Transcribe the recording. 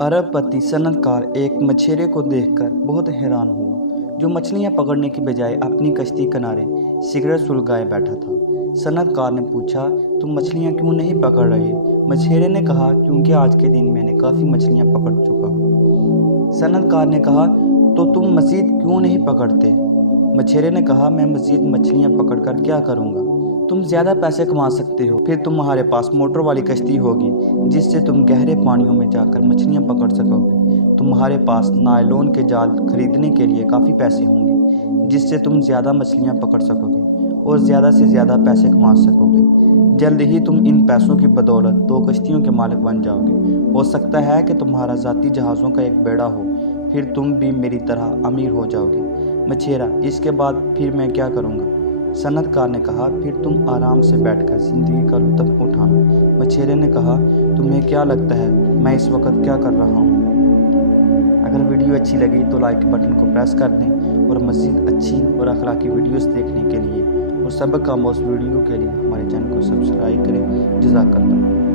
अरब पति सनअतकार एक मछेरे को देखकर बहुत हैरान हुआ, जो मछलियां पकड़ने की बजाय अपनी कश्ती किनारे सिगरेट सुलगाए बैठा था। सनअतकार ने पूछा, तुम मछलियां क्यों नहीं पकड़ रहे? मछेरे ने कहा, क्योंकि आज के दिन मैंने काफ़ी मछलियां पकड़ चुका हूँ। सनअतकार ने कहा, तो तुम मज़ीद क्यों नहीं पकड़ते? मछेरे ने कहा, मैं मज़ीद मछलियां पकड़कर क्या करूँगा? तुम ज़्यादा पैसे कमा सकते हो, फिर तुम्हारे पास मोटर वाली कश्ती होगी जिससे तुम गहरे पानियों में जाकर मछलियां पकड़ सकोगे। तुम्हारे पास नायलॉन के जाल खरीदने के लिए काफ़ी पैसे होंगे जिससे तुम ज़्यादा मछलियां पकड़ सकोगे और ज़्यादा से ज़्यादा पैसे कमा सकोगे। जल्द ही तुम इन पैसों की बदौलत 2 कश्तियों के मालिक बन जाओगे। हो सकता है कि तुम्हारा ज़ाती जहाज़ों का एक बेड़ा हो, फिर तुम भी मेरी तरह अमीर हो जाओगे। मछेरा, इसके बाद फिर मैं क्या करूँगा? सनअतकार ने कहा, फिर तुम आराम से बैठकर ज़िंदगी का लुत्फ़ उठाना। मछेरे ने कहा, तुम्हें क्या लगता है मैं इस वक्त क्या कर रहा हूँ? अगर वीडियो अच्छी लगी तो लाइक बटन को प्रेस कर दें और मज़ीद अच्छी और अखलाकी वीडियोस देखने के लिए और सबक आमोज़ वीडियो के लिए हमारे चैनल को सब्सक्राइब करें। जज़ाकल्लाह।